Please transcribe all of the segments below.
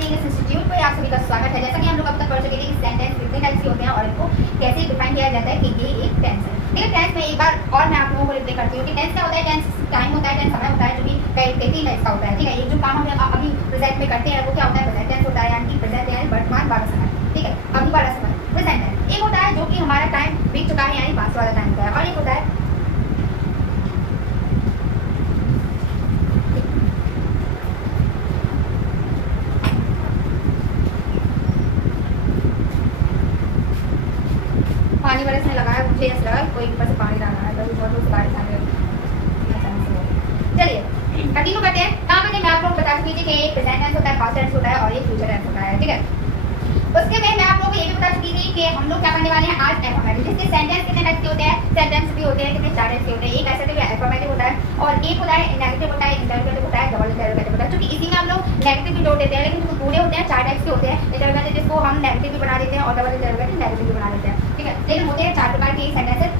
Study institute पे आप सभी का स्वागत है। जैसा कि हम लोग अब तक पढ़ चुके थे कि सेंटेंस कितने टाइप्स के होते हैं और इनको कैसे डिफाइन किया जाता है कि ये एक टेंस है। ठीक है, टेंस में एक बार और मैं आप लोगों को रिप्लाई करती हूँ कि टेंस क्या होता है। टेंस टाइम होता है, टेंस समय होता है, जो कि कई टाइप्स का होता है। ठीक है, एक जो काम हम अभी प्रेजेंट में करते हैं वो क्या होता है, प्रेजेंट टेंस होता है, यानी कि प्रेजेंट यानी वर्तमान वाला समय। ठीक है, अभी वाला समय प्रेजेंट है। एक होता है जो कि हमारा टाइम बीत चुका है यानी पास्ट वाला टाइम होता है, और एक होता है पानी बरसने लगा है। मुझे ऐसा लगा कोई ऊपर से पानी डाल रहा है, कभी बहुत बारिश आ गई। चलिए कंटिन्यू करते हैं। कहाँ पे मैं आप लोग बता चुकी थी कि एक प्रेजेंट टेंस होता है, पास्ट टेंस होता है और एक फ्यूचर टेंस होता है। ठीक है, उसके में मैं आप लोगों को ये भी बता चुकी थी कि हम लोग क्या करने वाले हैं आज एफर्मेटिव, जिसके सेंटेंस कितने टाइप के होते हैं, सेंटेंस भी होते हैं कितने, 4 टाइप के होते हैं। एक ऐसा है एफर्मेटिव होता है और एक होता है नेगेटिव होता है, इंटरोगेटिव होता है, डबल इंटरोगेटिव होता है। क्योंकि इसी में हम लोग नेगेटिव भी जोड़ देते हैं, लेकिन जो पूरे होते हैं 4 टाइप्स के होते हैं। इंटरोगेटिव जिसको हम नेगेटिव भी बना देते हैं और डबल इंटरोगेटिव नेगेटिव भी बना देते हैं। ठीक है, लेकिन होते हैं 4 प्रकार के सेंटेंसेस।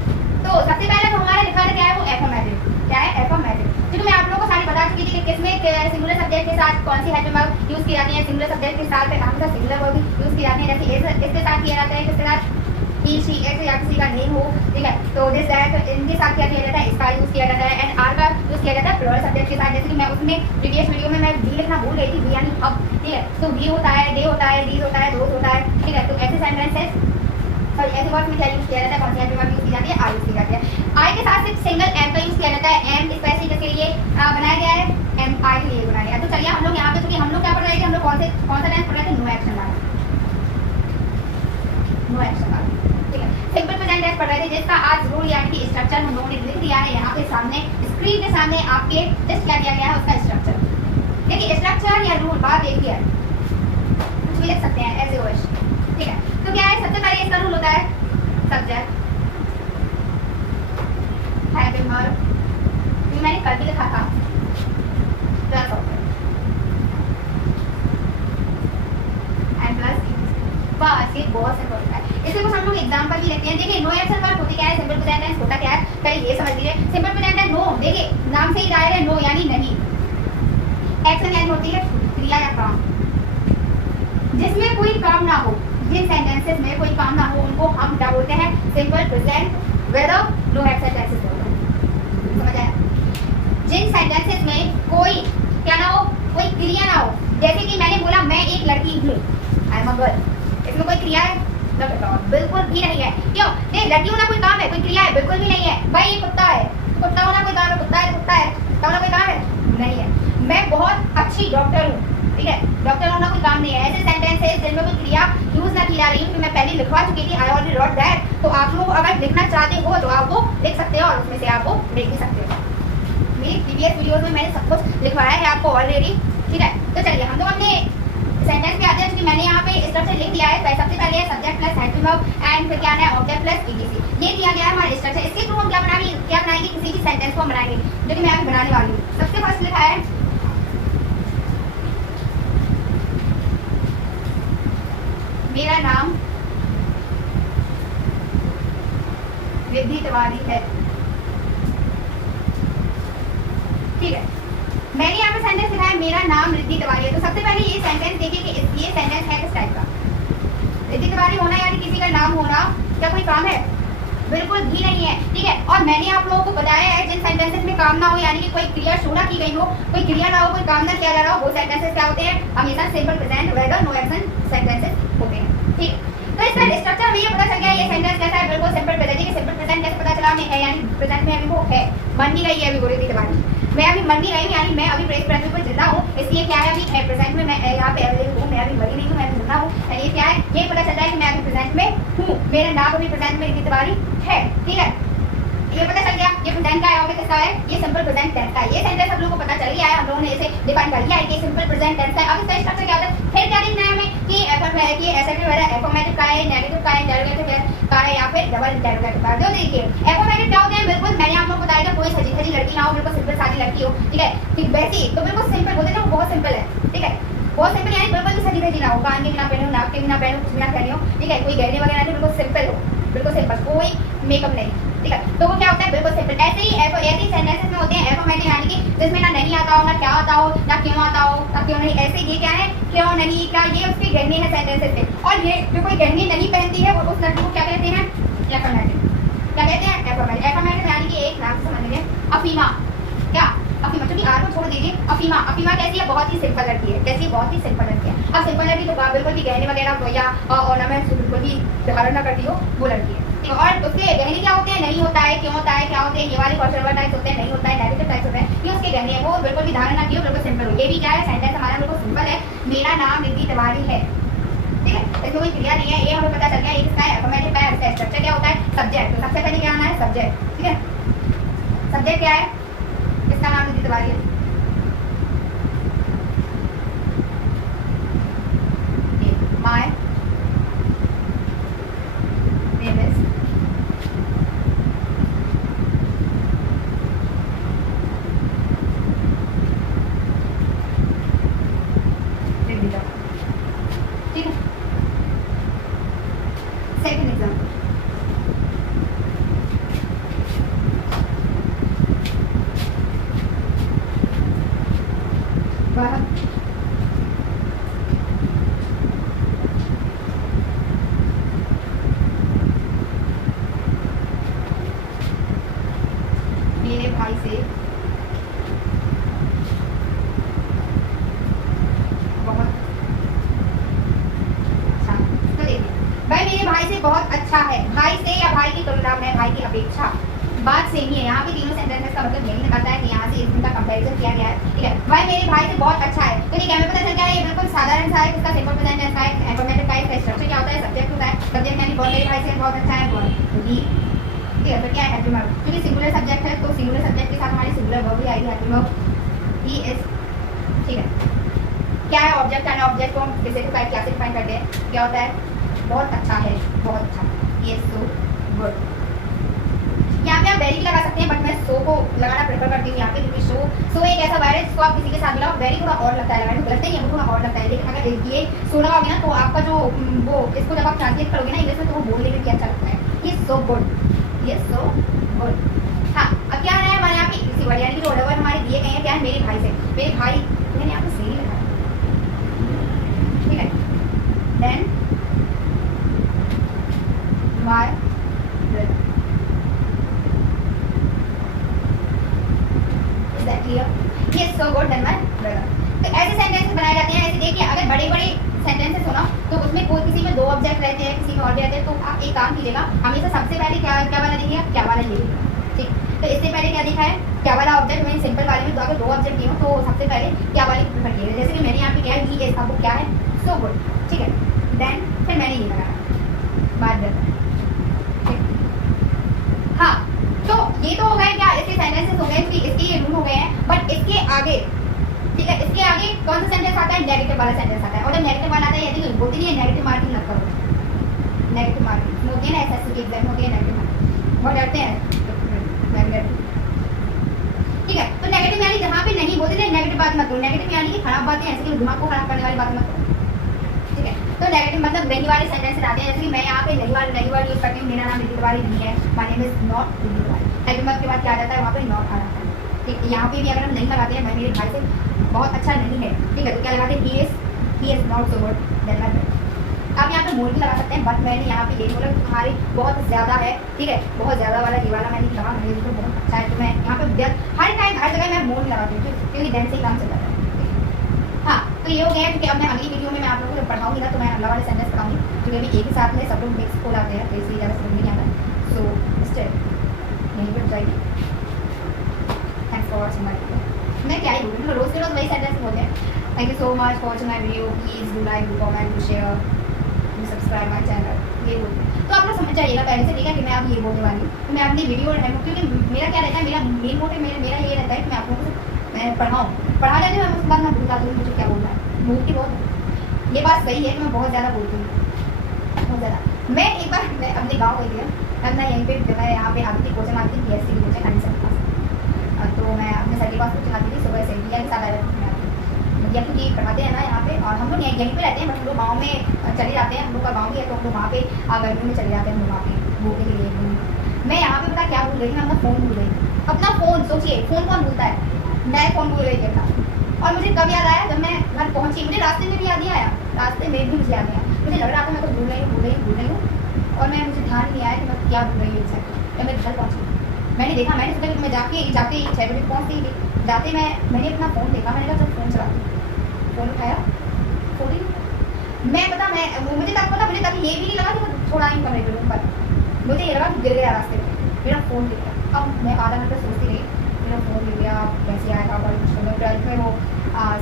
तो सबसे पहले जो हमारा लिखा है क्या है, वो एफर्मेटिव। क्या है, एफर्मेटिव। क्योंकि मैं आप लोगों को सारी बता चुकी थी कि किसमें सिंगुलर सब्जेक्ट के साथ कौन सी हेल्पिंग वर्ब यूज की जाती है, सिंगुलर सब्जेक्ट के साथ हमेशा सिंगुलर वर्ब यूज की जाती है। जैसे इसके साथ किया जाता है, किसके साथ, ही शी इट या किसी का नेम हो। ठीक है, तो दिस दैट इनके साथ क्या किया जाता है, इसका यूज किया जाता है। एंड आर का यूज किया जाता है प्लूरल सब्जेक्ट के साथ। जैसे कि मैं उसमें प्रीवियस वीडियो में मैं वी लिखना भूल गई थी, वी यानी अब। ठीक है, तो वी होता है, डे होता है, दीज होता है, दोस्त होता है। ठीक है, तो ऐसे सेंटेंसेस और ऐसे वर्ड में क्या यूज किया जाता है, कौन सी हेल्पिंग वर्ब यूज की जाती है, आई यूज की जाती है। आई के साथ सिर्फ सिंगल एम का यूज किया जाता है। एम स्पेशली के लिए बनाया गया है, एम आई के लिए बनाया गया है। तो चलिए हम लोग यहाँ पे, क्योंकि हम लोग क्या पढ़ रहे थे, हम लोग कौन सा टेंस पढ़ रहे थे, नो एक्शन वाला, नो एक्शन वाला। ठीक है, सिंपल प्रेजेंट टेंस पढ़ रहे थे, जिसका आज रूल यानी कि स्ट्रक्चर हम लोगों ने लिख दिया है यहाँ पे सामने स्क्रीन के सामने आपके। जस्ट क्या दिया गया है उसका स्ट्रक्चर। देखिए स्ट्रक्चर या रूल बात एक ही है, कुछ भी लिख सकते हैं एज यू विश। ठीक है, तो क्या है, सबसे पहले इसका रूल होता है सब्जेक्ट हेल्पिंग वर्ब, ये मैंने कल भी लिखा था, प्लस एंड प्लस बस। ये बहुत सिंपल होता है। इससे कुछ हम लोग एग्जांपल भी लेते हैं। देखिए नो एक्शन वर्ब होती क्या है, सिंपल प्रेजेंट टेंस होता क्या है, पहले ये समझ लीजिए। सिंपल प्रेजेंट टेंस नो, देखिए नाम से ही जाहिर है, नो यानी नहीं। एक्शन यानी होती है क्रिया या काम, जिसमें कोई काम ना हो। जिन सेंटेंसेस में कोई काम ना हो उनको हम क्या बोलते हैं, simple present whether no action tenses बोलते हैं। समझ आया? जिन सेंटेंसेस में कोई क्या ना हो, कोई क्रिया ना हो। जैसे कि मैंने बोला मैं एक लड़की हूँ, आई एम अ गर्ल, इसमें कोई क्रिया है, बिल्कुल भी नहीं है। क्यों? नहीं, लड़की होना कोई काम है, कोई क्रिया है, बिल्कुल भी नहीं है। भाई ये कुत्ता है, कुत्ता होना कोई काम है, कुत्ता है, कुत्ता है, कुत्ता होना कोई काम है, नहीं है। मैं बहुत अच्छी डॉक्टर हूँ, ठीक है, डॉक्टर होना कोई काम नहीं है। ऐसे सेंटेंसेस जिनमें कोई क्रिया यूज ना की जा रही है, कि मैं पहले लिखवा चुकी थी, आई ऑलरेडी रॉट दैट। तो आप लोग अगर लिखना चाहते हो तो आप वो लिख सकते हो और उसमें से आप वो देख भी सकते हो। मेरी प्रीवियस वीडियोस में मैंने सब कुछ लिखवाया है आपको ऑलरेडी। ठीक है, तो चलिए हम लोग अपने सेंटेंस पे आते हैं, क्योंकि मैंने यहाँ पे स्ट्रक्चर लिख दिया है। सबसे पहले है subject plus helping verb and फिर क्या है, ऑब्जेक्ट प्लस ईटीसी। ये दिया गया है हमारा स्ट्रक्चर। इसके थ्रू हम क्या बनाएंगे, किसी भी सेंटेंस को बनाएंगे, जो कि मैं अभी बनाने वाली हूँ। सबसे फर्स्ट लिखा है मेरा नाम रिद्धि तिवारी है। ठीक है, मैंने यहाँ पे सेंटेंस लिखा है मेरा नाम रिद्धि तिवारी है। तो सबसे पहले ये सेंटेंस देखिए कि ये सेंटेंस है किस टाइप का। रिद्धि तिवारी होना यानी किसी का नाम होना क्या कोई काम है, बिल्कुल भी नहीं है। ठीक है, और मैंने आप लोगों को बताया है जिन सेंटेंसेस में काम ना हो यानी कि कोई क्रिया शुरू ना की गई हो, कोई क्रिया ना हो, कोई काम ना किया जा रहा हो, वो सेंटेंसेस क्या होते हैं, हमेशा simple present whether no action sentences होते हैं। ठीक, तो इसका स्ट्रक्चर हमें ये पता चल गया ये सेंटेंस कैसा है, बिल्कुल सिंपल प्रेजेंट। कि सिंपल प्रेजेंट कैसे पता चला हमें है, यानी प्रेजेंट में अभी वो है, बन नहीं रही है अभी, बोली थी तिवारी मैं अभी मर नहीं रही हूँ, यानी मैं अभी प्रेजेंट में जिंदा हूँ। इसलिए क्या है, अभी है प्रेजेंट में मैं यहाँ पे अवेलेबल हूँ, मैं अभी मरी नहीं हूँ, मैं अभी जिंदा हूँ। यानी ये क्या है, ये पता चलता है कि मैं अभी प्रेजेंट में हूँ, मेरा नाम अभी प्रेजेंट में रिद्धि तिवारी है। ठीक है, ये पता चल गया। ये प्रेजेंट का है और किसका है, ये सिंपल प्रेजेंट टेंस का है। ये सेंटेंस आप लोगों को पता चल गया है, हम लोगों ने इसे डिफाइन कर लिया है कि सिंपल प्रेजेंट टेंस का है। अब इसका स्ट्रक्चर क्या होता है, फिर क्या देखना है हमें कि एसेटिव वाला एफर्मेटिव का है, नेगेटिव का है, इंटरोगेटिव का है, या फिर डबल इंटरोगेटिव का है। तो देखिए एफर्मेटिव क्या होते हैं, बिल्कुल मैंने आप लोगों को बताया था, कोई सजी धजी लड़की ना हो, बिल्कुल सिंपल सादी लड़की हो। ठीक है, ठीक वैसी तो बिल्कुल सिंपल बोलते हैं, वो बहुत सिंपल है। ठीक है, बहुत सिंपल यानी बिल्कुल भी सजी धजी ना हो, कान के बिना पहने हो, नाक के बिना पहने हो, कुछ बिना पहने हो। ठीक है, कोई गहने वगैरह नहीं, बिल्कुल सिंपल हो, बिल्कुल सिंपल, कोई मेकअप नहीं। ठीक है। तो वो क्या होता है, बिल्कुल सिंपल। ऐसे ही सेंटेंसेस में होते हैं एफर्मेटिव, यानी कि जिसमें ना नहीं आता हो, ना क्या आता हो, ना क्यों आता हो, ना क्यों नहीं। ऐसे ये क्या है, क्यों नहीं, क्या, ये उसकी गहनी है सेंटेंसेस पे। और ये जो कोई गहनी नहीं पहनती है वो उस लड़की को क्या कहते हैं, एफर्मेटिव। क्या कहते हैं, एफर्मेटिव। एफर्मेटिव यानी कि एक नाम से समझ लीजिए अफीमा, क्या अफीमा, क्योंकि आर को छोड़ दीजिए। अफीमा, अफीमा कैसी है, बहुत ही सिंपल लड़की है। कैसी है, बहुत ही सिंपल लड़की है। अब सिंपल लड़की तो बिल्कुल भी गहने वगैरह या ऑर्नामेंट्स बिल्कुल भी धारण न करती हो, वो लड़की है। और उसके गहने क्या होते हैं, नहीं होता है, क्यों होता है, क्या होते हैं, ये वाले क्वेश्चन टाइप्स होते हैं, नहीं होता है, नेगेटिव टाइप्स होते हैं, ये उसके गहने हैं। वो बिल्कुल भी धारण ना किया, बिल्कुल सिंपल हो। ये भी क्या है, सेंटेंस हमारा बिल्कुल सिंपल है, मेरा नाम रिद्धि तिवारी है, ठीक है। इसमें कोई क्रिया नहीं है, ये हमें पता चल गया। एक इसका है अफर्मेटिव का है, स्ट्रक्चर क्या होता है, सब्जेक्ट। तो सबसे पहले क्या आना है, सब्जेक्ट, ठीक है। सब्जेक्ट क्या है, इसका नाम रिद्धि तिवारी है। My name is Riddhika, ठीक है। सेकंड एग्जाम्पल, वह मेरे भाई से बहुत अच्छा, तो देखिए भाई मेरे भाई से बहुत अच्छा है। भाई से या भाई की तुलना में, भाई की अपेक्षा, बात सेम ही है। यहाँ पे तीनों सेंटेंसेस का मतलब यही निकलता है कि यहाँ से इनका कंपैरिजन किया गया है, ठीक है। भाई मेरे भाई से बहुत अच्छा है, तो ठीक है, हमें पता चल गया है ये बिल्कुल साधारण सा है। इसका सिंपल प्रेजेंट टेंस का है, एफर्मेटिव का है, स्ट्रक्चर क्या होता है, सब्जेक्ट होता है। सब्जेक्ट यानी बहुत, मेरे भाई से बहुत अच्छा है, बहुत ही, ठीक है। फिर क्या है, हैप्पी वर्ब, क्योंकि सिंगुलर सब्जेक्ट है तो सिंगुलर सब्जेक्ट के साथ हमारी सिंगुलर वर्ब भी आएगी, हैप्पी वर्ब, ही इज, ठीक है। क्या है ऑब्जेक्ट, एंड ऑब्जेक्ट को हम किसी को क्या से डिफाइन करते हैं, क्या होता है, बहुत अच्छा है, बहुत अच्छा, ये सो गुड। यहाँ पे आप वेरी लगा सकते हैं, बट मैं सो को लगाना प्रेफर करती हूँ यहाँ पे, क्योंकि सो एक ऐसा वर्ड है जिसको आप किसी के साथ मिलाओ, वेरी थोड़ा और लगता है, लगाना गलत नहीं है, थोड़ा और लगता है। लेकिन अगर ये सो लगाओगे ना तो आपका जो वो इसको जब आप ट्रांसलेट करोगे ना इंग्लिश में, तो वो बोलने में भी अच्छा लगता है, ये सो गुड, ये सो गुड। हाँ, अब क्या है हमारे यहाँ पे इसी वर्ड, यानी कि जो वर्ड हमारे दिए गए हैं, क्या है, मेरे भाई से। मेरे भाई मैंने यहाँ पे सही लिखा है, ठीक है। Then my brother, is that clear, ये so good then my brother. तो ऐसे सेंटेंसेस बनाए जाते हैं। ऐसे देखिए, अगर बड़े बड़े सेंटेंसेस हो ना तो उसमें कोई किसी में दो ऑब्जेक्ट रहते हैं, किसी में और भी रहते हैं, तो आप एक काम कीजिएगा, हमेशा सबसे पहले क्या क्या वाला देखिएगा, क्या वाला लिखिएगा, ठीक। तो इससे पहले क्या दिखा है, क्या वाला ऑब्जेक्ट। मैंने सिंपल वाले में अगर दो ऑब्जेक्ट दिए हो तो सबसे पहले क्या वाले प्रेफर किए, जैसे कि मैंने यहाँ पे क्या है, ही इज, आपको क्या है, सो गुड, ठीक है। देन फिर मैंने ये लगाया बात करता, हाँ। तो ये तो हो गए क्या, इसके सेंटेंसेस हो गए, इसके ये रूल हो गए हैं। बट इसके आगे, ठीक है, इसके आगे कौन सा सेंटेंस आता है, नेगेटिव वाला सेंटेंस आता है। और जब नेगेटिव वाला आता है, यदि बोलती नहीं है नेगेटिव मार्किंग मत करो, नेगेटिव मार्किंग होती है ना, एसएससी की एग्जाम होती है नेगेटिव मार्किंग, बहुत डरते हैं, ठीक है। तो नेगेटिव यानी जहाँ पे नहीं बोलते ना, नेगेटिव बात मत करो। नेगेटिव यानी कि खराब बातें, ऐसे कि दिमाग को खराब करने वाली बात मत करो, ठीक है। तो नेगेटिव मतलब नहीं वाले सेंटेंसेस आते हैं, जैसे कि मैं यहाँ पे नहीं वाला यूज करती हूँ, मेरा नाम रिद्धि तिवारी नहीं है, my name is not Riddhi Tiwari. Happy verb के बाद क्या आ जाता है, वहाँ पे नॉट आ जाता है, ठीक। यहाँ पे भी अगर हम नहीं लगाते हैं, मैं मेरे भाई से बहुत अच्छा नहीं है, ठीक है, तो क्या लगाते हैं, he is not so good then my brother. आप यहाँ पे मोर भी लगा सकते हैं, बट मैंने यहाँ पे ये बोला कि तुम्हारी बहुत ज़्यादा है, ठीक है, बहुत ज़्यादा वाला ये वाला मैंने कहा, मेरे तो बहुत अच्छा है, तो मैं यहाँ पे हर टाइम हर जगह मैं मोर लगाती हूँ, क्योंकि देन से ही काम चल जाता है। हाँ, तो ये हो गया, क्योंकि अब मैं अगली वीडियो में मैं आप लोगों को पढ़ाऊंगी ना, तो मैं अगला वाले सेंटेंस पढ़ाऊंगी, क्योंकि अभी एक ही साथ में सब लोग मिक्स हो जाते हैं, तो इसलिए ज़्यादा समझ नहीं आता। सो स्टेप यहीं पर जाएगी। Thanks for watching my video. मैं क्या ही बोलूँ, रोज़ के रोज़ वही सेंटेंस बोलते हैं। Thank you so much for watching my video. Please do like, do comment, do share, subscribe my channel, ये बोलते हैं। तो आप लोग समझ जाइएगा पहले से, ठीक है, कि मैं अब ये बोलने वाली हूँ। तो मैं अपनी वीडियो, क्योंकि मेरा क्या रहता है, मेरा मेन मोटिव मेरा ये रहता है कि मैं आप लोगों को मैं पढ़ा जाती हूँ, उसके बाद मैं भूल जाती हूँ मुझे क्या बोलना है। मूड की बहुत, ये बात सही है कि मैं बहुत ज़्यादा बोलती हूँ, बहुत ज़्यादा। मैं एक बार मैं अपने गाँव गई थी, अब मैं यहीं पर जगह यहाँ पे आती थी, कोचिंग आती थी, PSC की कोचिंग खानी सर पास। तो मैं अपने सर के पास कोचिंग आती थी, सुबह से भैया के साथ आया था, भैया क्योंकि पढ़ाते हैं ना यहाँ पे, और हम लोग यहीं पे रहते हैं, बस हम लोग गाँव में चले जाते हैं, हम लोग का गाँव भी है, तो हम लोग वहाँ पे गर्मियों में चले जाते हैं, हम लोग वहाँ पे घूमने के लिए। मैं यहाँ पे पता क्या भूल रही थी, मैं अपना फ़ोन भूल गई। अपना फ़ोन, सोचिए फ़ोन कौन भूलता है, मैं फ़ोन भूल गई था। और मुझे कब याद आया, जब मैं घर पहुँची, मुझे रास्ते में भी याद नहीं आया, रास्ते में भी मुझे याद नहीं आया। मुझे लग रहा था मैं कुछ भूल रही हूँ और मैं मुझे ध्यान नहीं आया कि मैं क्या भूल रही हूँ एग्जैक्टली। जब मैं घर पहुँची मैंने देखा, मैंने सोचा कि मैं जाके 6 बजे पहुँच गई थी। जाते मैंने अपना फ़ोन देखा, मैंने कहा जब फ़ोन चलाती, फ़ोन उठाया, फ़ोन ही मैं पता मैं मुझे तब पता, मुझे तब ये भी नहीं लगा कि मैं थोड़ा ही कमरे पे पर मुझे ये लगा कि गिर गया रास्ते में, मेरा फ़ोन गिर गया। अब मैं आधा घंटा सोचती रही, मेरा फ़ोन गिर गया, कैसे आएगा, बड़ी मुश्किल में। 12th में वो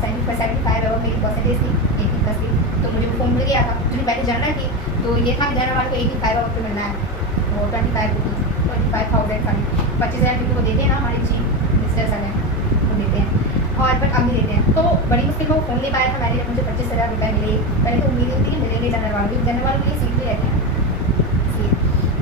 75 है, वो मेरी परसेंटेज थी 80+ थी, तो मुझे वो फ़ोन मिल गया था। मुझे पहले जनरल थी, तो ये था कि जनरल वाले को 85 वक्त मिलना है, वो 25,000 खाली 25,000 रुपये को देते हैं ना हमारे चीफ मिनिस्टर सर हैं, वो देते हैं। और बट अब भी देते हैं, तो बड़ी मुश्किल में वो फ़ोन ले पाया था मैंने। जब मुझे 25,000 रुपये मिले, पहले तो उम्मीद होती है मिलेंगे जनरल वालों की, जनरल वालों के लिए सीट भी रहते हैं इसलिए,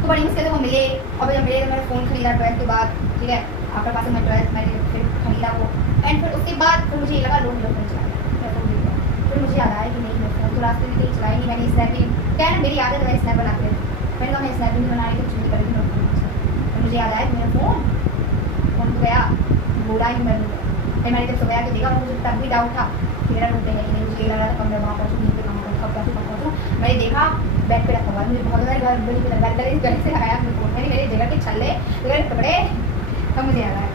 तो बड़ी मुश्किल से वो मिले। और जब मिले तो मैंने फ़ोन खरीदा 12th के बाद, ठीक है, आफ्टर पास मैं 12th मैंने फिर खरीदा वो। एंड फिर उसके बाद फिर मुझे ये लगा लोग मेरा फ़ोन चला गया, मैं फ़ोन ले गया। फिर मुझे याद आया कि नहीं, मैं फ़ोन तो रास्ते में कहीं चलाई नहीं, मैंने स्नैपिंग, क्या है मेरी आदत है स्नैप बनाते हैं, मैंने कहा मैं स्नैपिंग बनाने की चीज़ करी थी। फिर मुझे याद आया कि मेरा फ़ोन तो गया, बोला ही मैं फिर मैंने जब सोया कि देखा, मुझे तब भी डाउट था कि मेरा रूम पे है कि नहीं। मुझे ये लग रहा था कब मैं वहाँ पहुँचूँ, नीचे कहाँ पहुँचूँ। मैंने देखा बैग पे रखा हुआ, मुझे बहुत ज़्यादा गले से लगाया अपने फ़ोन, मैंने मेरी जगह के छल्ले मेरे कपड़े, तब मुझे याद आया